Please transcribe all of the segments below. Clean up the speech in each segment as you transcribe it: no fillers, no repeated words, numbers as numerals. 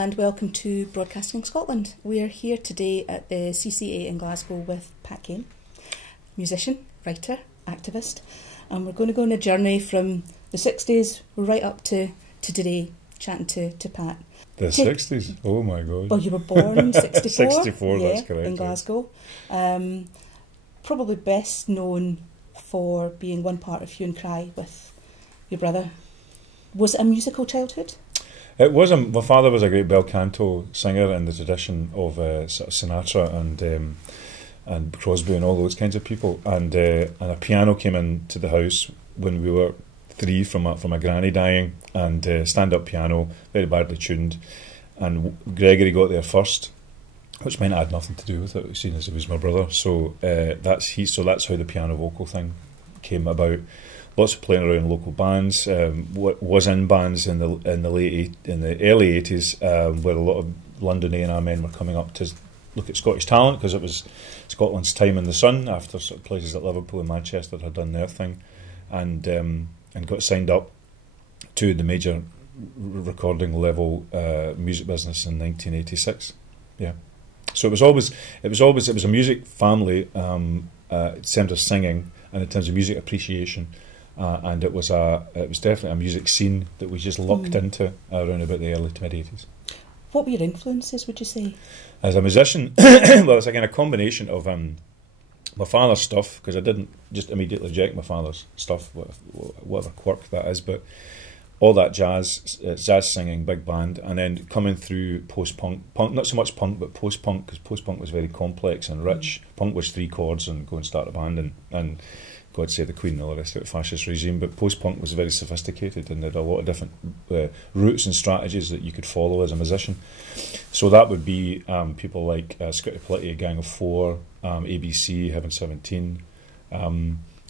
and welcome to Broadcasting Scotland. We are here today at the CCA in Glasgow with Pat Kane, musician, writer, activist, and we're going to go on a journey from the 60s right up to today, chatting to Pat. The 60s? Oh my God. Well, you were born 64. 64, yeah, that's correct. In Glasgow. Probably best known for being one part of Hue and Cry with your brother. Was it a musical childhood? It was. My father was a great bel canto singer in the tradition of sort of Sinatra and Crosby and all those kinds of people. And a piano came into the house when we were 3 from a granny dying, and stand-up piano, very badly tuned. And Gregory got there first, which meant I had nothing to do with it, seeing as he was my brother. So that's how the piano vocal thing came about. Lots of playing around local bands. Was in bands in the early 80s, where a lot of London A&R men were coming up to look at Scottish talent, because it was Scotland's time in the sun after sort of places like Liverpool and Manchester had done their thing, and got signed up to the major recording level music business in 1986. Yeah, so it was a music family in terms of singing and in terms of music appreciation. And it was definitely a music scene that we just locked into around about the early to mid 80s. What were your influences, would you say? As a musician, well, it's again a combination of my father's stuff, because I didn't just immediately reject my father's stuff, whatever quirk that is, but all that jazz singing, big band, and then coming through post-punk, not so much punk, but post-punk, because post-punk was very complex and rich. Punk was 3 chords and go and start a band, and God save the Queen and all the rest of it, fascist regime, but post-punk was very sophisticated and there had a lot of different routes and strategies that you could follow as a musician. So that would be people like Scotty Politti, Gang of Four, ABC, Heaven 17,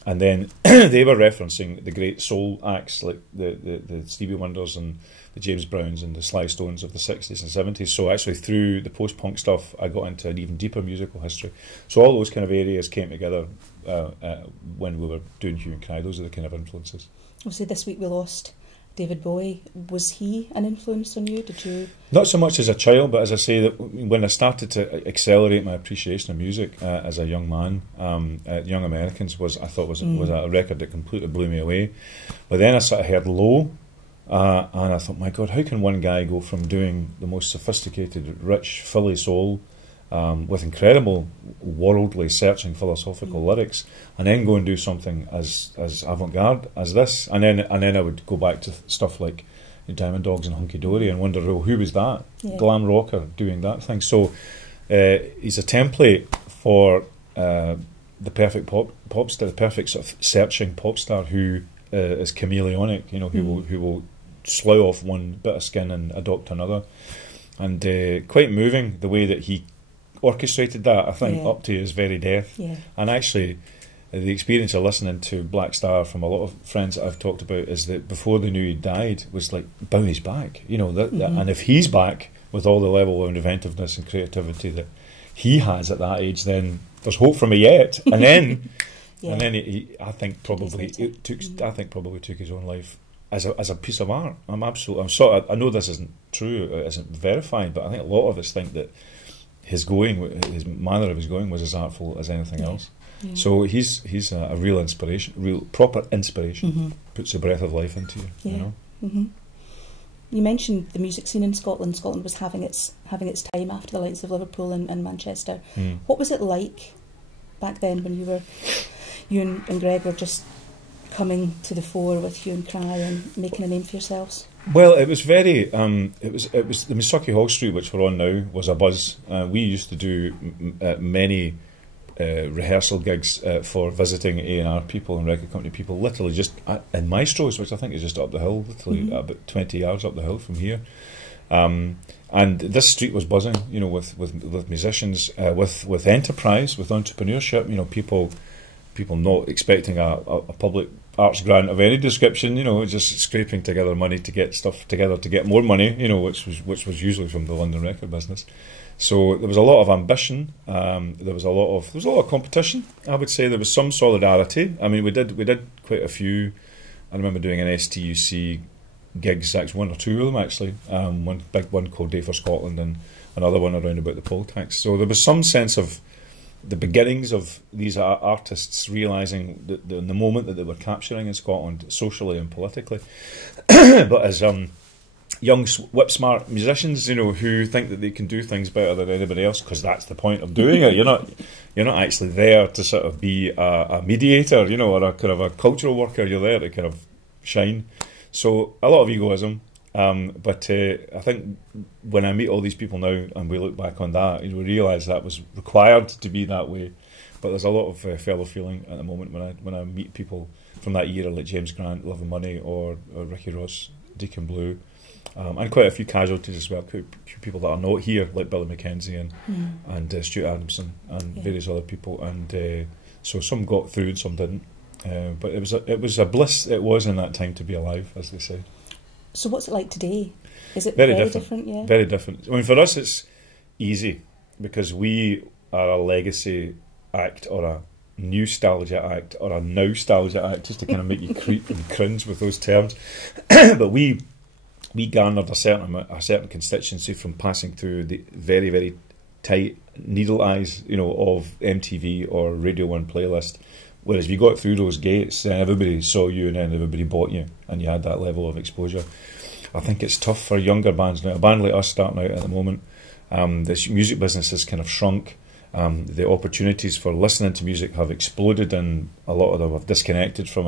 and then they were referencing the great soul acts like the Stevie Wonders and the James Browns and the Sly Stones of the 60s and 70s. So actually through the post-punk stuff I got into an even deeper musical history. So all those kind of areas came together when we were doing Hue and Cry. Those are the kind of influences. Obviously this week we lost David Bowie. Was he an influence on you? Did you? Not so much as a child, but as I say, that when I started to accelerate my appreciation of music as a young man, Young Americans was a record that completely blew me away. But then I sort of heard Low, and I thought, my God, how can one guy go from doing the most sophisticated, rich, Philly soul with incredible worldly searching philosophical lyrics, and then go and do something as avant-garde as this, and then I would go back to stuff like Diamond Dogs and Hunky Dory and wonder, well, who was that glam rocker doing that thing? So he's a template for the perfect pop star, the perfect sort of searching pop star who is chameleonic, who will slough off one bit of skin and adopt another, and quite moving the way that he orchestrated that, I think, up to his very death. And actually the experience of listening to Black Star from a lot of friends that I've talked about is that before they knew he died was like, Bowie's back, and if he's back with all the level of inventiveness and creativity that he has at that age, then there's hope for me yet. And then and then he I think probably took his own life as a piece of art. I know this isn't true, it isn't verified, but I think a lot of us think that his manner of his going was as artful as anything else. So he's a real inspiration, real proper inspiration. Puts a breath of life into you. You mentioned the music scene in Scotland. Scotland was having its time after the likes of Liverpool and Manchester. What was it like back then when you and Greg were just coming to the fore with Hue and Cry and making a name for yourselves? Well, it was very. It was the Misaki Hall Street, which we're on now, was a buzz. We used to do many rehearsal gigs for visiting A&R people and record company people, literally just in Maestro's, which I think is just up the hill, literally about 20 yards up the hill from here. And this street was buzzing, with musicians, with enterprise, with entrepreneurship. People not expecting a public arts grant of any description, just scraping together money to get stuff together to get more money, which was usually from the London record business. So there was a lot of ambition. There was a lot of competition. I would say there was some solidarity. I mean, we did quite a few. I remember doing an STUC gigs, actually one or two of them actually. One big one called Day for Scotland, and another one around about the poll tax. So there was some sense of the beginnings of these artists realising the moment that they were capturing in Scotland, socially and politically. But as young whip-smart musicians, who think that they can do things better than anybody else, because that's the point of doing it. You're not actually there to sort of be a mediator, or a kind of a cultural worker. You're there to kind of shine. So a lot of egoism. But I think when I meet all these people now and we look back on that, we realise that was required to be that way. But there's a lot of fellow feeling at the moment when I meet people from that era, like James Grant, Love and Money, or Ricky Ross, Deacon Blue, and quite a few casualties as well, people that are not here, like Billy Mackenzie and Stuart Adamson and various other people. And so some got through and some didn't. But it was a bliss it was in that time to be alive, as they say. So what's it like today? Is it very different? Yeah, very different. I mean, for us it's easy because we are a legacy act or a nostalgia act or a nostalgia act, just to kind of make you creep and cringe with those terms. But we garnered a certain constituency from passing through the very, very tight needle eyes, of MTV or Radio 1 playlist. Whereas if you got through those gates, then everybody saw you and then everybody bought you, and you had that level of exposure. I think it's tough for younger bands now. A band like us starting out at the moment, this music business has kind of shrunk. The opportunities for listening to music have exploded, and a lot of them have disconnected from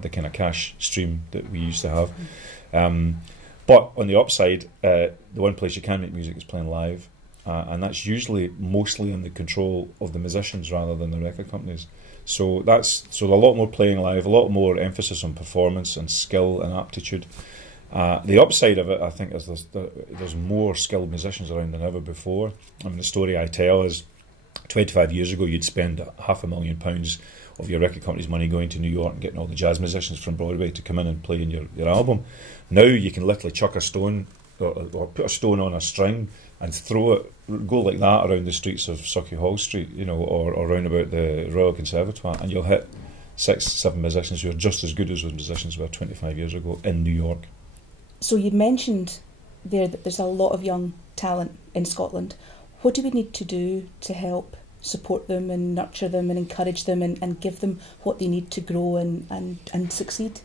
the kind of cash stream that we used to have. But on the upside, the one place you can make music is playing live, and that's usually mostly in the control of the musicians rather than the record companies. So a lot more playing live, a lot more emphasis on performance and skill and aptitude. The upside of it, I think, is there's more skilled musicians around than ever before. I mean, the story I tell is 25 years ago you'd spend £500,000 of your record company's money going to New York and getting all the jazz musicians from Broadway to come in and play in your album. Now you can literally chuck a stone or put a stone on a string and throw it, go like that around the streets of Sauchiehall Hall Street, or around about the Royal Conservatoire, and you'll hit 6-7 musicians who are just as good as those musicians were 25 years ago in New York. So you mentioned there that there's a lot of young talent in Scotland. What do we need to do to help support them and nurture them and encourage them and give them what they need to grow and succeed?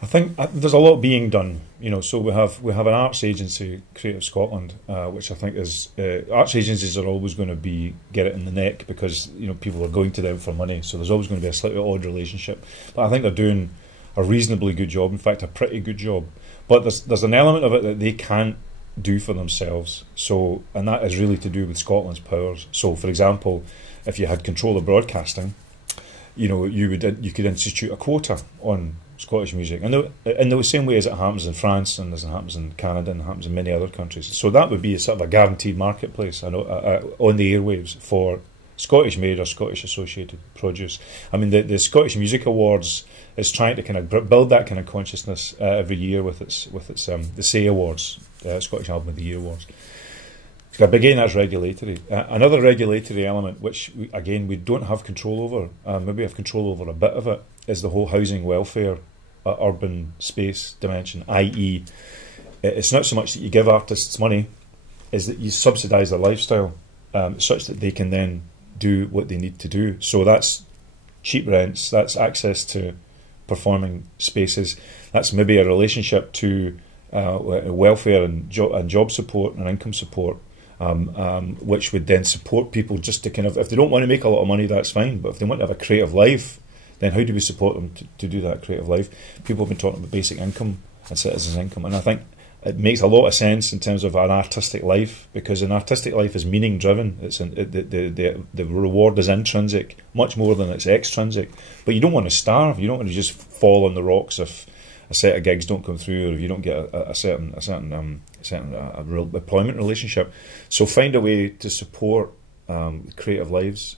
I think there's a lot being done, so we have an arts agency, Creative Scotland, which I think is arts agencies are always going to get it in the neck because people are going to them for money, so there's always going to be a slightly odd relationship. But I think they're doing a reasonably good job, in fact a pretty good job. But there's an element of it that they can't do for themselves. So, and that is really to do with Scotland's powers. So, for example, if you had control of broadcasting, you could institute a quota on Scottish music, and in the same way as it happens in France and as it happens in Canada and happens in many other countries. So that would be a sort of a guaranteed marketplace on the airwaves for Scottish-made or Scottish-associated produce. I mean, the Scottish Music Awards is trying to kind of build that kind of consciousness every year with its the SAY Awards, Scottish Album of the Year Awards. Again, that's regulatory. Another regulatory element, which we don't have control over, maybe have control over a bit of it, is the whole housing welfare, urban space dimension, i.e. it's not so much that you give artists money, is that you subsidise their lifestyle such that they can then do what they need to do. So that's cheap rents, that's access to performing spaces, that's maybe a relationship to welfare and job support and income support, which would then support people just to kind of, if they don't want to make a lot of money, that's fine, but if they want to have a creative life, then how do we support them to do that creative life? People have been talking about basic income and citizens' income, and I think it makes a lot of sense in terms of an artistic life, because an artistic life is meaning driven. It's the reward is intrinsic much more than it's extrinsic. But you don't want to starve. You don't want to just fall on the rocks if a set of gigs don't come through, or if you don't get a certain real employment relationship. So find a way to support creative lives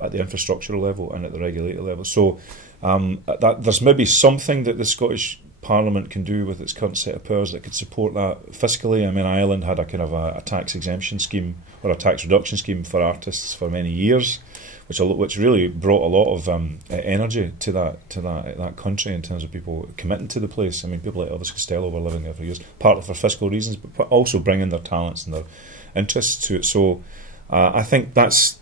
at the infrastructural level and at the regulator level. So that there's maybe something that the Scottish Parliament can do with its current set of powers that could support that fiscally. I mean, Ireland had a kind of a tax exemption scheme or a tax reduction scheme for artists for many years, which really brought a lot of energy to that country in terms of people committing to the place. I mean, people like Elvis Costello were living there for years, partly for fiscal reasons, but also bringing their talents and their interests to it. So I think that's.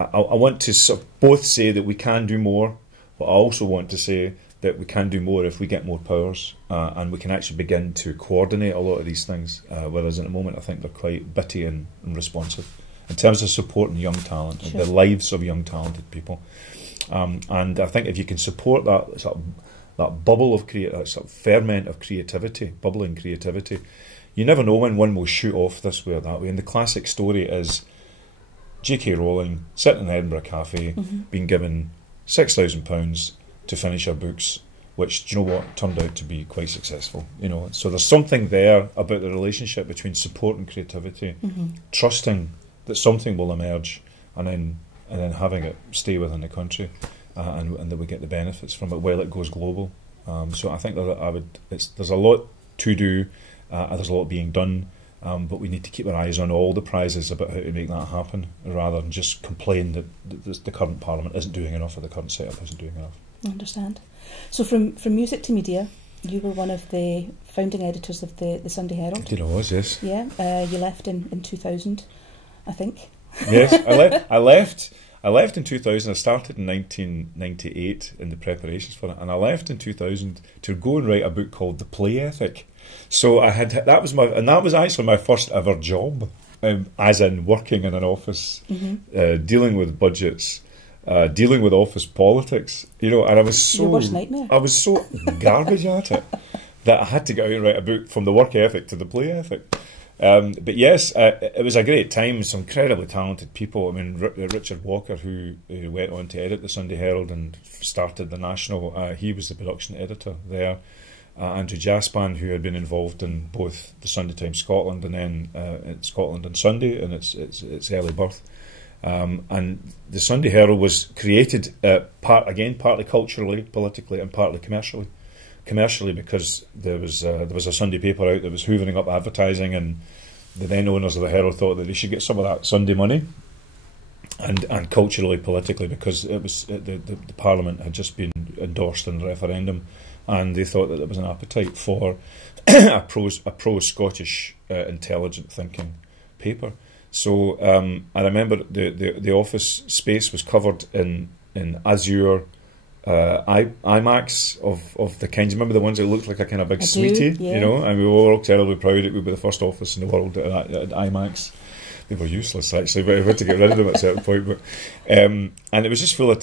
I want to sort of both say that we can do more, but I also want to say that we can do more if we get more powers, and we can actually begin to coordinate a lot of these things, whereas at the moment I think they're quite bitty and responsive in terms of supporting young talent, sure, the lives of young talented people. And I think if you can support that sort of, that bubble of that sort of ferment of creativity, bubbling creativity, you never know when one will shoot off this way or that way. And the classic story is J.K. Rowling sitting in Edinburgh Cafe, being given £6,000 to finish her books, which, do you know what, turned out to be quite successful. You know, so there's something there about the relationship between support and creativity, trusting that something will emerge, and then having it stay within the country, and that we get the benefits from it while it goes global. So I think that there's a lot to do, there's a lot being done. But we need to keep our eyes on all the prizes about how to make that happen, rather than just complain that the current Parliament isn't doing enough or the current setup isn't doing enough. I understand. So from music to media, you were one of the founding editors of the Sunday Herald. Indeed I was, yes. Yeah, you left in 2000, I think. Yes, I left in 2000. I started in 1998 in the preparations for it, and I left in 2000 to go and write a book called The Play Ethic. So that was actually my first ever job, as in working in an office, dealing with budgets, dealing with office politics, you know. And I was so your worst nightmare. I was so garbage at it that I had to go out and write a book from the work ethic to the play ethic. But yes, it was a great time. Some incredibly talented people. I mean, Richard Walker, who went on to edit the Sunday Herald and started the National. He was the production editor there. Andrew Jaspan, who had been involved in both the Sunday Times Scotland and then Scotland on Sunday in its early birth. And the Sunday Herald was created partly culturally, politically, and partly commercially. Commercially, because there was a Sunday paper out that was hoovering up advertising, and the then owners of the Herald thought that they should get some of that Sunday money. And culturally, politically, because it was the Parliament had just been endorsed in the referendum, and they thought that there was an appetite for a pro-Scottish intelligent thinking paper. So I remember the office space was covered in azure iMacs of the kind. Do you remember the ones that looked like a kind of big sweetie? Yeah. You know, and we were all terribly proud that we were the first office in the world at iMacs. They were useless actually, but we had to get rid of them at a certain point. But and it was just full of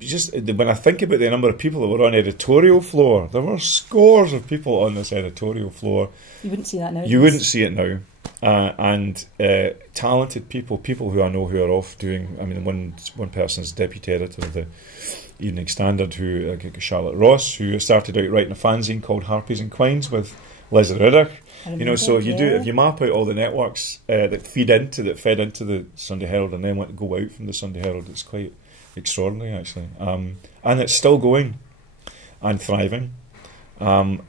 just when I think about the number of people that were on the editorial floor, there were scores of people on this editorial floor. You wouldn't see that now. You wouldn't see it now. And talented people who I know who are off doing. I mean, one person's deputy editor of the Evening Standard, who Charlotte Ross, who started out writing a fanzine called Harpies and Quines with Leslie Riddick. You know, so if you map out all the networks that fed into the Sunday Herald and then want to go out from the Sunday Herald, it's quite extraordinary actually, and it's still going and thriving. I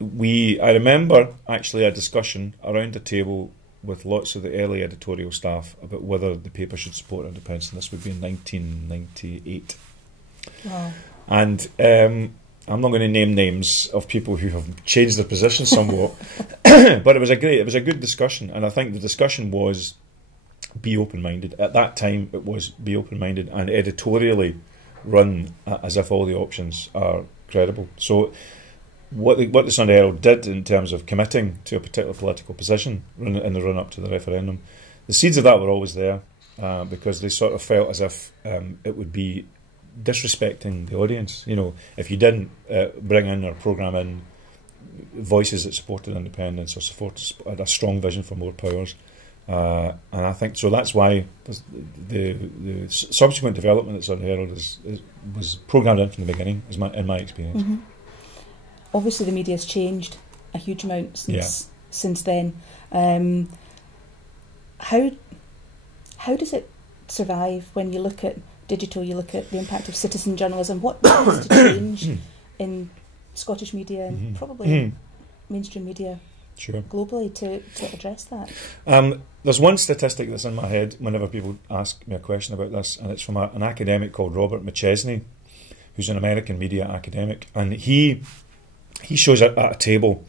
remember actually a discussion around the table with lots of the early editorial staff about whether the paper should support independence, and this would be in 1998. Wow. And I'm not going to name names of people who have changed their position somewhat, but it was a good discussion, and I think the discussion was be open-minded. At that time, it was be open-minded and editorially run as if all the options are credible. So what the Sunday Herald did in terms of committing to a particular political position in the run-up to the referendum, the seeds of that were always there, because they sort of felt as if it would be disrespecting the audience, you know, if you didn't bring in or programme in voices that supported independence or had a strong vision for more powers, and I think so. That's why the subsequent development at Sunday Herald was programmed in from the beginning, in my experience. Mm-hmm. Obviously, the media has changed a huge amount since then. How does it survive when you look at digital? You look at the impact of citizen journalism. What needs to change in Scottish media and probably mainstream media globally to address that? There's one statistic that's in my head whenever people ask me a question about this, and it's from an academic called Robert McChesney, who's an American media academic, and he shows at a table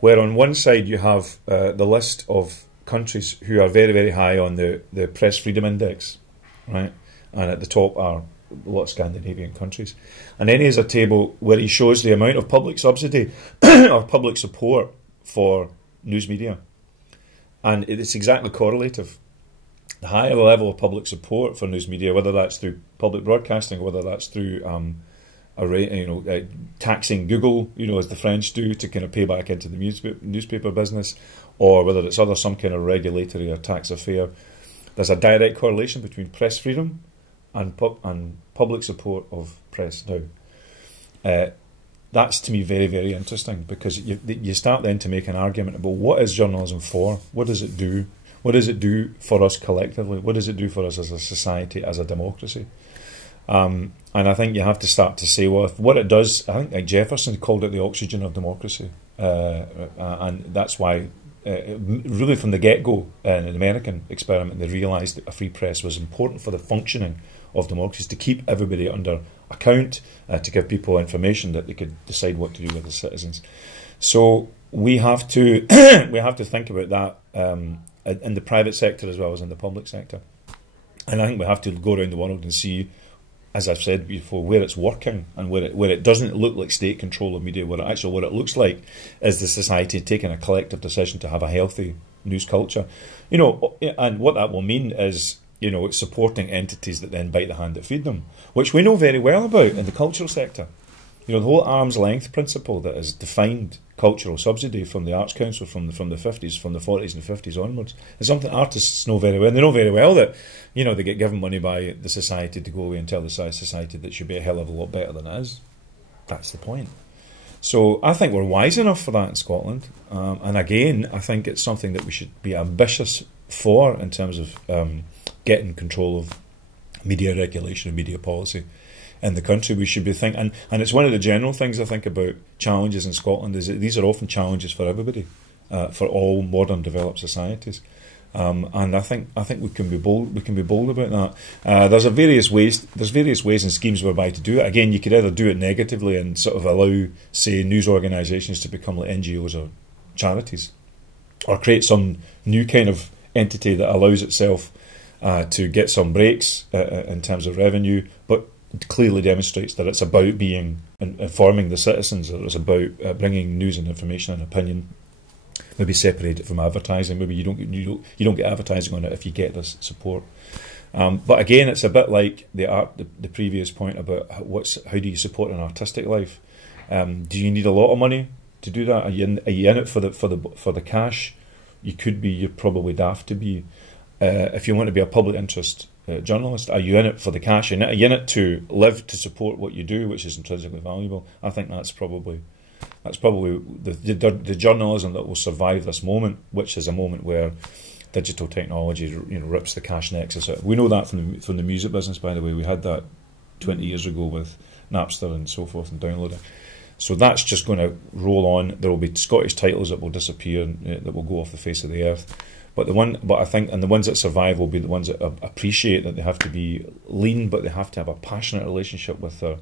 where on one side you have the list of countries who are very, very high on the Press Freedom Index, right? And at the top are a lot of Scandinavian countries. And then he has a table where he shows the amount of public subsidy or public support for news media. And it's exactly correlative. The higher the level of public support for news media, whether that's through public broadcasting, whether that's through taxing Google, as the French do, to kind of pay back into the newspaper business, or whether it's some kind of regulatory or tax affair, there's a direct correlation between press freedom and public support of press now. That's to me very, very interesting, because you start then to make an argument about what is journalism for? What does it do? What does it do for us collectively? What does it do for us as a society, as a democracy? And I think you have to start to say, well, if what it does, I think like Jefferson called it the oxygen of democracy. And that's why, really from the get-go, in the American experiment, they realised that a free press was important for the functioning of democracies, to keep everybody under account, to give people information that they could decide what to do with the citizens. So we have to think about that in the private sector as well as in the public sector. And I think we have to go around the world and see, as I've said before, where it's working and where it doesn't look like state control of media, what it looks like is the society taking a collective decision to have a healthy news culture. And what that will mean is, it's supporting entities that then bite the hand that feed them, which we know very well about in the cultural sector. The whole arm's length principle that has defined cultural subsidy from the Arts Council from the 50s, from the 40s and 50s onwards, is something artists know very well. And they know very well that, they get given money by the society to go away and tell the society that it should be a hell of a lot better than it is. That's the point. So I think we're wise enough for that in Scotland. And again, I think it's something that we should be ambitious for in terms of getting control of media regulation and media policy in the country. We should be thinking, and it's one of the general things I think about challenges in Scotland, is that these are often challenges for everybody, for all modern developed societies. And I think we can be bold. We can be bold about that. There's various ways and schemes whereby to do it. Again, you could either do it negatively and sort of allow, say, news organisations to become like NGOs or charities, or create some new kind of entity that allows itself to get some breaks in terms of revenue, but clearly demonstrates that it's about being informing the citizens, that it's about bringing news and information and opinion, maybe separate it from advertising. Maybe you don't get advertising on it if you get this support. But again, it's a bit like the previous point about how do you support an artistic life? Do you need a lot of money to do that? Are you in it for the cash? You're probably daft to be. If you want to be a public interest journalist, are you in it for the cash? Are you in it to live to support what you do, which is intrinsically valuable? I think that's probably the journalism that will survive this moment, which is a moment where digital technology rips the cash nexus out. We know that from the music business, by the way. We had that 20 years ago with Napster and so forth and downloading. So that's just going to roll on. There will be Scottish titles that will disappear, that will go off the face of the earth. But I think the ones that survive will be the ones that appreciate that they have to be lean, but they have to have a passionate relationship with their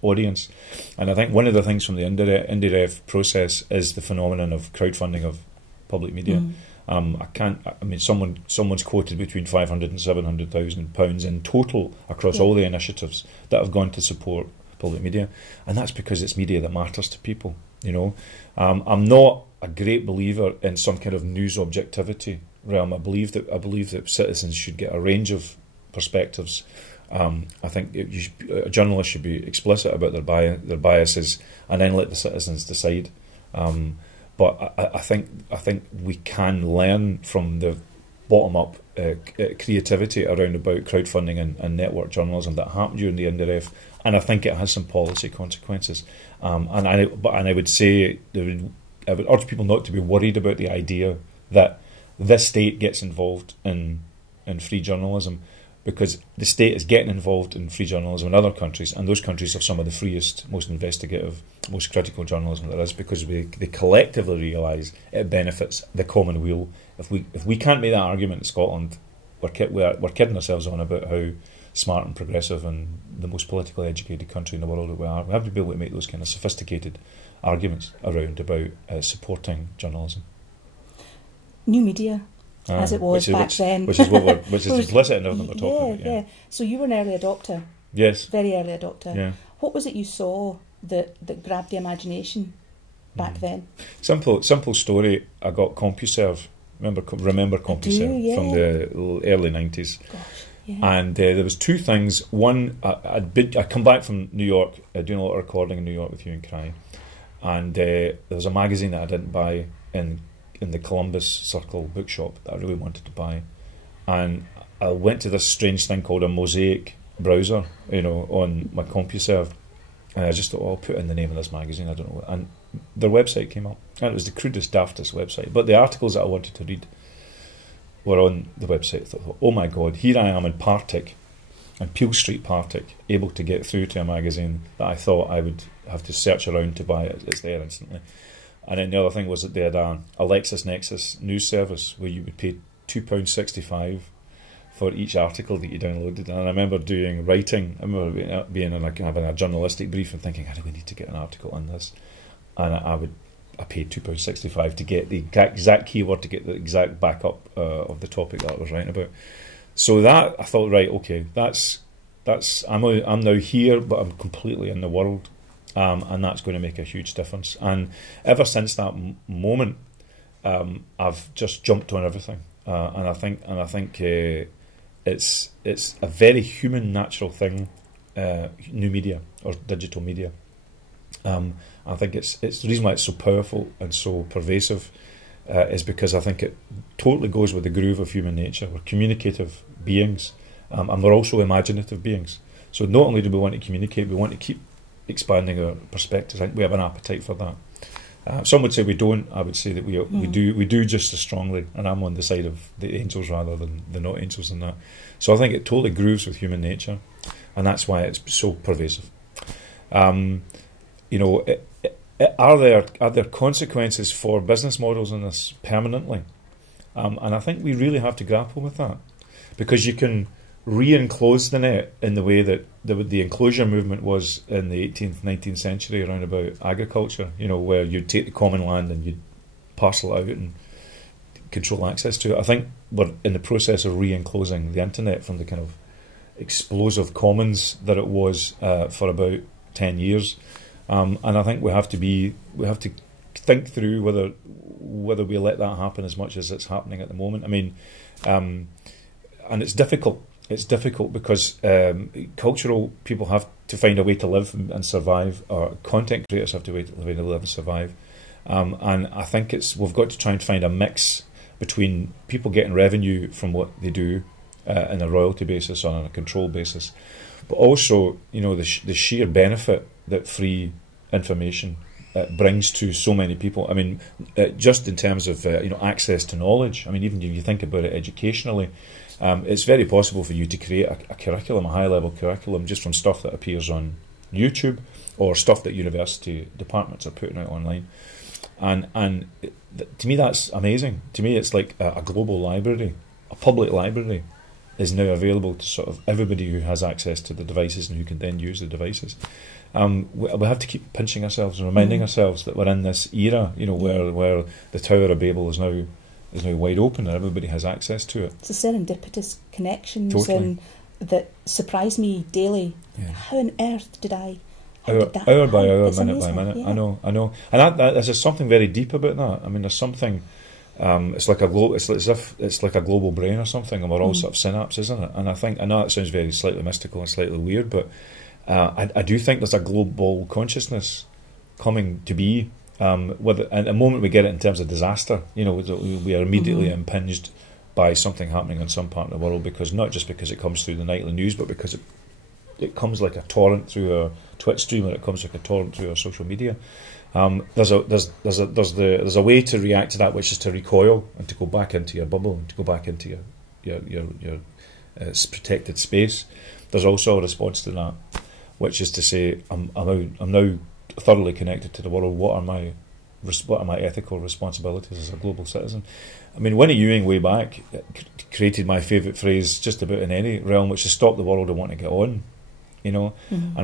audience. And I think one of the things from the IndieRef process is the phenomenon of crowdfunding of public media. Someone's quoted between £500,000 and £700,000 in total across all the initiatives that have gone to support public media, and that's because it's media that matters to people. I'm not a great believer in some kind of news objectivity realm. I believe that citizens should get a range of perspectives. I think a journalist should be explicit about their biases, and then let the citizens decide. But I think we can learn from the bottom-up creativity around about crowdfunding and network journalism that happened during the IndieRef, and I think it has some policy consequences. And I would say I would urge people not to be worried about the idea that this state gets involved in free journalism. because the state is getting involved in free journalism in other countries, and those countries have some of the freest, most investigative, most critical journalism there is, because they collectively realise it benefits the common weal. If we can't make that argument in Scotland, we're kidding ourselves on about how smart and progressive and the most politically educated country in the world that we are. We have to be able to make those kind of sophisticated arguments around about supporting journalism. New media, as it was back then. Which is implicit in everything we're talking about. Yeah. So you were an early adopter. Yes. Very early adopter. Yeah. What was it you saw that grabbed the imagination back then? Simple story. I got CompuServe. Remember CompuServe from the early 90s. Gosh. Yeah. And there was two things. One, I'd come back from New York, doing a lot of recording in New York with Hue and Cry, and there was a magazine that I didn't buy in the Columbus Circle bookshop that I really wanted to buy, and I went to this strange thing called a Mosaic browser, on my CompuServe, and I just thought, I'll put in the name of this magazine, I don't know, and their website came up, and it was the crudest, daftest website, but the articles that I wanted to read were on the website. I thought, oh my God, here I am in Partick, in Peel Street, Partick, able to get through to a magazine that I thought I would have to search around to buy it. It's there instantly. And then the other thing was that they had a LexisNexis news service where you would pay £2.65 for each article that you downloaded. And I remember writing. I remember being having a journalistic brief and thinking, I really need to get an article on this. And I paid £2.65 to get the exact keyword, to get the exact backup of the topic that I was writing about. So that, I thought, right, okay, I'm now here, but I'm completely in the world, and that's going to make a huge difference. And ever since that moment, I've just jumped on everything, and I think it's a very human, natural thing, new media or digital media. I think it's the reason why it's so powerful and so pervasive is because I think it totally goes with the groove of human nature. We're communicative beings, and we're also imaginative beings. So not only do we want to communicate, we want to keep expanding our perspectives. I think we have an appetite for that. Some would say we don't. I would say that we do just as strongly, and I'm on the side of the angels rather than the not angels in that. So I think it totally grooves with human nature, and that's why it's so pervasive. Are there consequences for business models in this permanently? And I think we really have to grapple with that, because you can re-enclose the net in the way that the enclosure movement was in the 18th, 19th century around about agriculture, where you'd take the common land and you'd parcel it out and control access to it. I think we're in the process of re-enclosing the internet from the kind of explosive commons that it was for about 10 years. And I think we have to think through whether we let that happen as much as it's happening at the moment. I mean, and it's difficult. It's difficult because cultural people have to find a way to live and survive, or content creators have to find a way to live and survive. And I think we've got to try and find a mix between people getting revenue from what they do on a royalty basis or on a control basis, but also the sheer benefit that free information brings to so many people. I mean, just in terms of access to knowledge. I mean, even if you think about it educationally, it's very possible for you to create a curriculum, a high-level curriculum, just from stuff that appears on YouTube or stuff that university departments are putting out online. And to me, that's amazing. To me, it's like a global library, a public library, is now available to sort of everybody who has access to the devices and who can then use the devices. We have to keep pinching ourselves and reminding ourselves that we're in this era, where the Tower of Babel is now wide open and everybody has access to it. It's a serendipitous connections totally. And that surprise me daily. Yeah. How on earth did I? Hour by hour, it's minute amazing. by minute. Yeah. I know, and there's something very deep about that. I mean, there's something. It's like it's like a global brain or something, and we're all sort of synapses, isn't it? And I know it sounds very slightly mystical and slightly weird, but I do think there's a global consciousness coming to be. At the moment we get it in terms of disaster, we are immediately impinged by something happening in some part of the world, because not just because it comes through the nightly news, but because it comes like a torrent through our Twitch stream, or it comes like a torrent through our social media. There's a way to react to that, which is to recoil and to go back into your bubble and to go back into your protected space. There's also a response to that, which is to say, I'm now thoroughly connected to the world. What are my ethical responsibilities as a global citizen? I mean, Winnie Ewing way back created my favourite phrase just about in any realm, which is "stop the world, I want to get on." And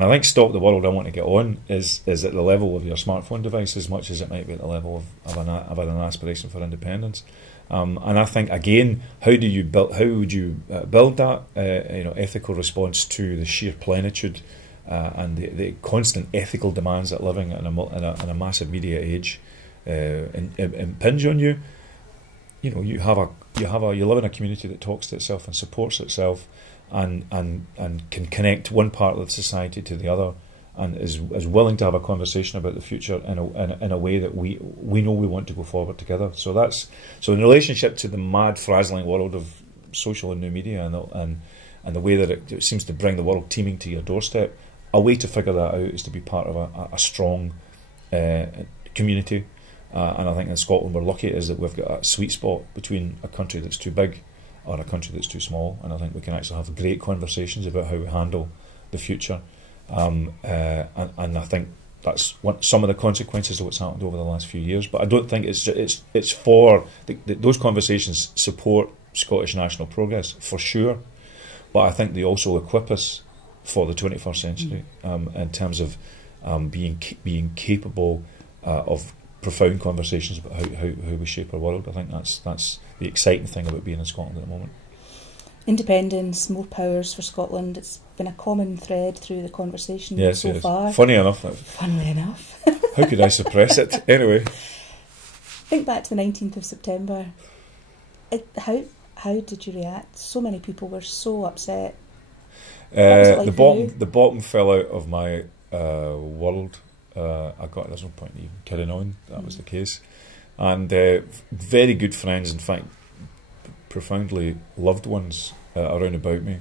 I think "stop the world, I want to get on" is at the level of your smartphone device as much as it might be at the level of an aspiration for independence. And I think, again, how would you build that ethical response to the sheer plenitude and the constant ethical demands that living in a massive media age impinge on you? You live in a community that talks to itself and supports itself, and can connect one part of the society to the other, and is willing to have a conversation about the future in a way that we know we want to go forward together. So in relationship to the mad, frazzling world of social and new media, and the way that it seems to bring the world teeming to your doorstep, a way to figure that out is to be part of a strong community. And I think in Scotland we're lucky is that we've got a sweet spot between a country that's too big or a country that's too small, and I think we can actually have great conversations about how we handle the future. And I think that's some of the consequences of what's happened over the last few years. But I don't think it's for those conversations support Scottish national progress for sure, but I think they also equip us for the 21st century in terms of being capable of profound conversations about how we shape our world. I think that's the exciting thing about being in Scotland at the moment. Independence, more powers for Scotland. It's been a common thread through the conversation so far. Funnily enough. How could I suppress it? Anyway. Think back to the 19th of September. How did you react? So many people were so upset. The bottom fell out of my world. There's no point in even carrying on. That was the case. And very good friends, in fact, profoundly loved ones around about me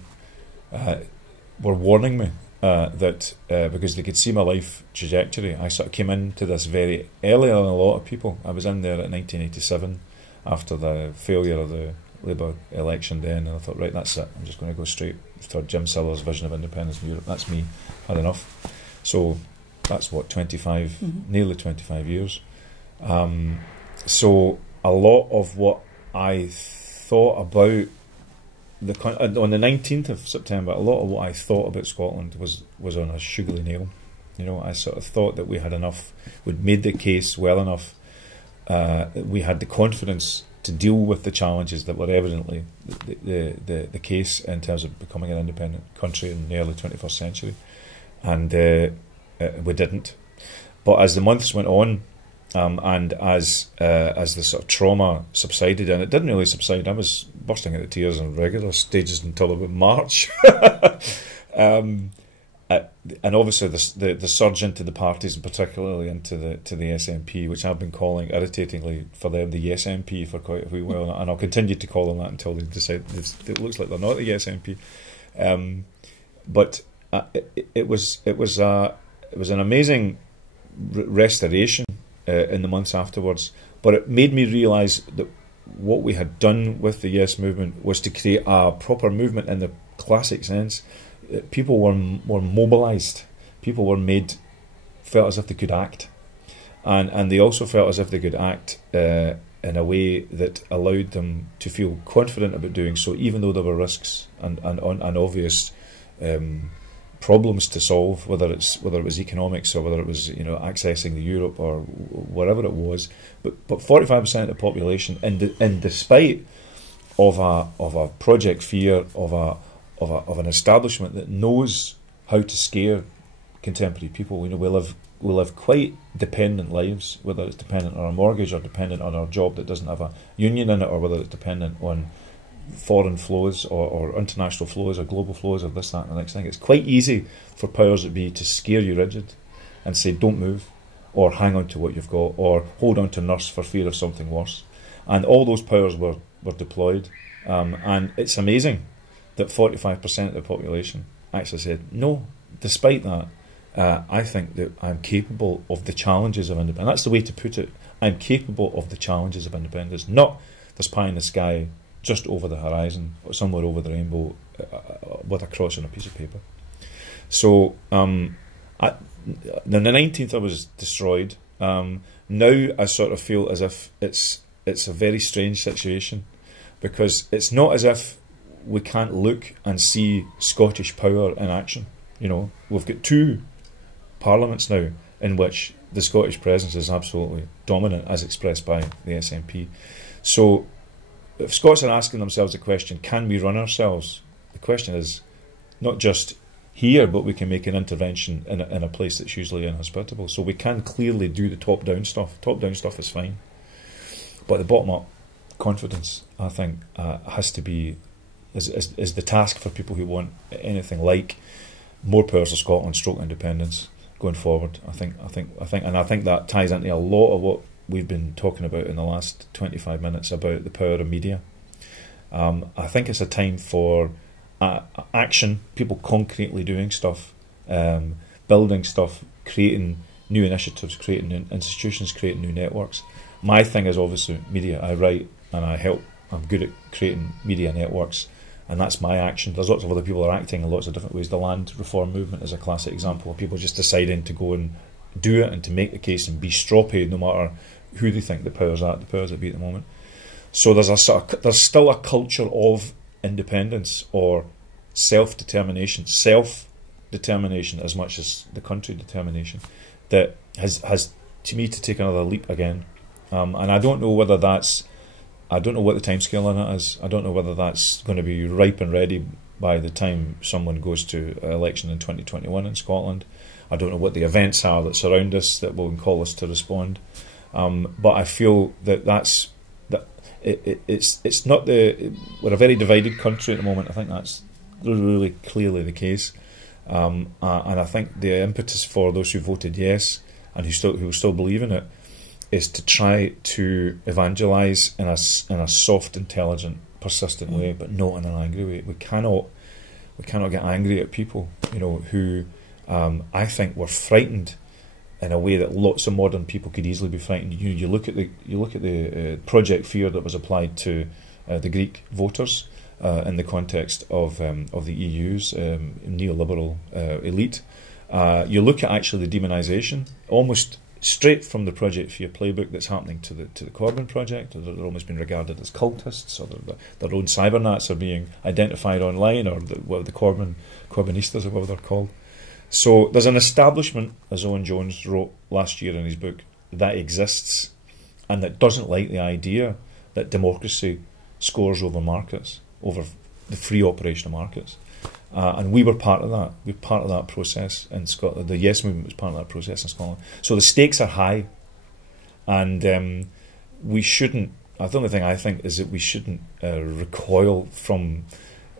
were warning me that because they could see my life trajectory. I sort of came into this very earlier than a lot of people. I was in there at 1987 after the failure of the Labour election then, and I thought, right, that's it. I'm just going to go straight for Jim Siller's vision of independence in Europe. That's me. Had enough. So that's what, 25, nearly 25 years. So a lot of what I thought about on the 19th of September, a lot of what I thought about Scotland was on a sugary nail. I sort of thought that we had enough, we'd made the case well enough, we had the confidence to deal with the challenges that were evidently the case in terms of becoming an independent country in the early 21st century, and we didn't. But as the months went on, and as the sort of trauma subsided, and it didn't really subside, I was bursting into tears on regular stages until about March. And obviously the surge into the parties, and particularly into the SNP, which I've been calling irritatingly for them the YesMP for quite a wee while, and I'll continue to call them that until they decide it looks like they're not the YesMP. But it was an amazing restoration in the months afterwards. But it made me realise that what we had done with the Yes movement was to create a proper movement in the classic sense. People were mobilised. People were felt as if they could act, and they also felt as if they could act in a way that allowed them to feel confident about doing so, even though there were risks and obvious problems to solve, whether it was economics or whether it was accessing the Europe or whatever it was. But 45% of the population, and despite of a project fear of an establishment that knows how to scare contemporary people. We live quite dependent lives, whether it's dependent on our mortgage or dependent on our job that doesn't have a union in it, or whether it's dependent on foreign flows or international flows or global flows or this, that and the next thing. It's quite easy for powers that be to scare you rigid and say don't move, or hang on to what you've got, or hold on to nurse for fear of something worse. And all those powers were deployed, and it's amazing that 45% of the population actually said, no, despite that, I think that I'm capable of the challenges of independence. That's the way to put it. I'm capable of the challenges of independence. Not there's pie in the sky just over the horizon, or somewhere over the rainbow, with a cross on a piece of paper. So on the 19th I was destroyed. Now I sort of feel as if it's a very strange situation, because it's not as if we can't look and see Scottish power in action. You know, we've got 2 parliaments now in which the Scottish presence is absolutely dominant, as expressed by the SNP. So if Scots are asking themselves the question, can we run ourselves? The question is not just here, but we can make an intervention in a place that's usually inhospitable. So we can clearly do the top-down stuff. Top-down stuff is fine. But the bottom-up confidence, I think, has to be, is the task for people who want anything like more powers of Scotland, stroke independence, going forward. I think that ties into a lot of what we've been talking about in the last 25 minutes about the power of media. I think it's a time for action, people concretely doing stuff, building stuff, creating new initiatives, creating new institutions, creating new networks. My thing is obviously media. I write and I help. I'm good at creating media networks, and that's my action. There's lots of other people that are acting in lots of different ways. The land reform movement is a classic example of people just deciding to go and do it and to make the case and be straw-paid no matter who they think the powers that be at the moment. So there's still a culture of independence or self-determination as much as the country determination that has to me to take another leap again. And I don't know what the timescale on it is. I don't know whether that's going to be ripe and ready by the time someone goes to election in 2021 in Scotland. I don't know what the events are that surround us that will call us to respond. But I feel it's not we're a very divided country at the moment. I think that's really clearly the case. And I think the impetus for those who voted yes and who still believe in it is to try to evangelise in a soft, intelligent, persistent way, but not in an angry way. We cannot get angry at people, who I think were frightened in a way that lots of modern people could easily be frightened. You look at the Project Fear that was applied to the Greek voters in the context of the EU's neoliberal elite. You look at actually the demonisation, almost straight from the Project Fear playbook that's happening to the Corbyn project. They're almost being regarded as cultists, or their own cybernats are being identified online, or the Corbynistas, or whatever they're called. So there's an establishment, as Owen Jones wrote last year in his book, that exists and that doesn't like the idea that democracy scores over markets, over the free operation of markets. And we were part of that. We were part of that process in Scotland. The Yes movement was part of that process in Scotland. So the stakes are high, and we shouldn't. The only thing I think is that we shouldn't recoil from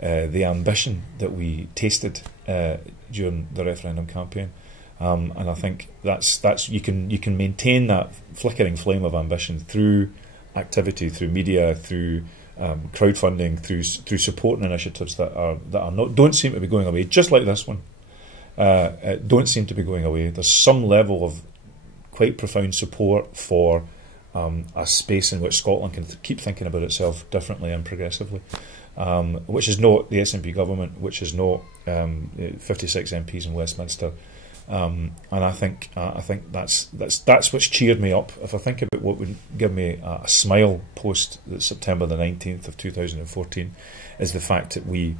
the ambition that we tasted during the referendum campaign. And I think that's you can maintain that flickering flame of ambition through activity, through media, through crowdfunding, through supporting initiatives that don't seem to be going away, just like this one. Don't seem to be going away. There's some level of quite profound support for a space in which Scotland can keep thinking about itself differently and progressively, which is not the SNP government, which is not 56 MPs in Westminster. And I think that's what's cheered me up. If I think about what would give me a smile post September the 19th of 2014, is the fact that we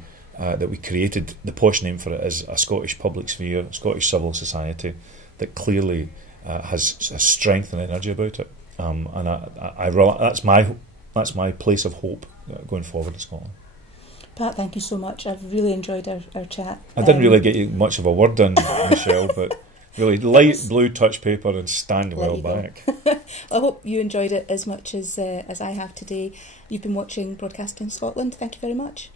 created, the posh name for it is a Scottish public sphere, a Scottish civil society that clearly has strength and energy about it. And that's my place of hope going forward in Scotland. Pat, thank you so much. I've really enjoyed our chat. I didn't really get you much of a word in, Michelle, but really light blue touch paper and stand well back. I hope you enjoyed it as much as I have today. You've been watching Broadcasting Scotland. Thank you very much.